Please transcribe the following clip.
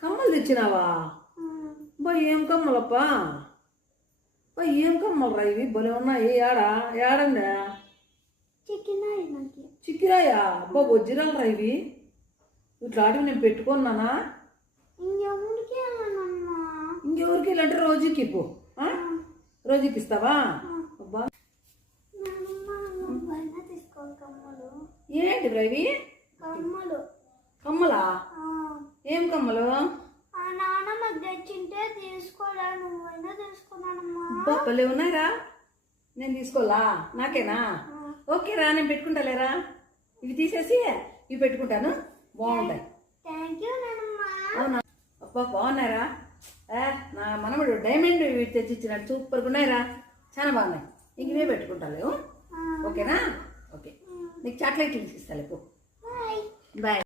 కమ్మలు తెచ్చినావా? బా ఏం కమ్మలప్పా, బా ఏం కమ్మలు రా ఇవి, భలే ఉన్నాయి. ఏడందా చిక్కిరాయా? అబ్బా వజ్రాలు రా ఇవి, ఇట్లాంటివి నేను పెట్టుకున్నానా? ఇంకెవరికి ఇలాంటి రోజుకి పో, రోజుకి ఇస్తావా? అబ్బా ఏంటి రా ఇవి? కమ్మలా? ఏం కమ్మలు? భలే ఉన్నాయిరా, నేను తీసుకోవాలా? నాకేనా? ఓకే రా, నేను పెట్టుకుంటాలేరా. ఇవి తీసేసి ఇవి పెట్టుకుంటాను, బాగుంటాయి. అవునా? అబ్బా బాగున్నాయిరా. నా మనముడు డైమండ్ ఇవి తెచ్చిచ్చినట్టు సూపర్గా ఉన్నాయిరా, చాలా బాగున్నాయి. ఇంక ఇవే పెట్టుకుంటాను. ఓకేనా? ఓకే, నీకు చాక్లెట్లు తీసిస్తాలే. బాయ్.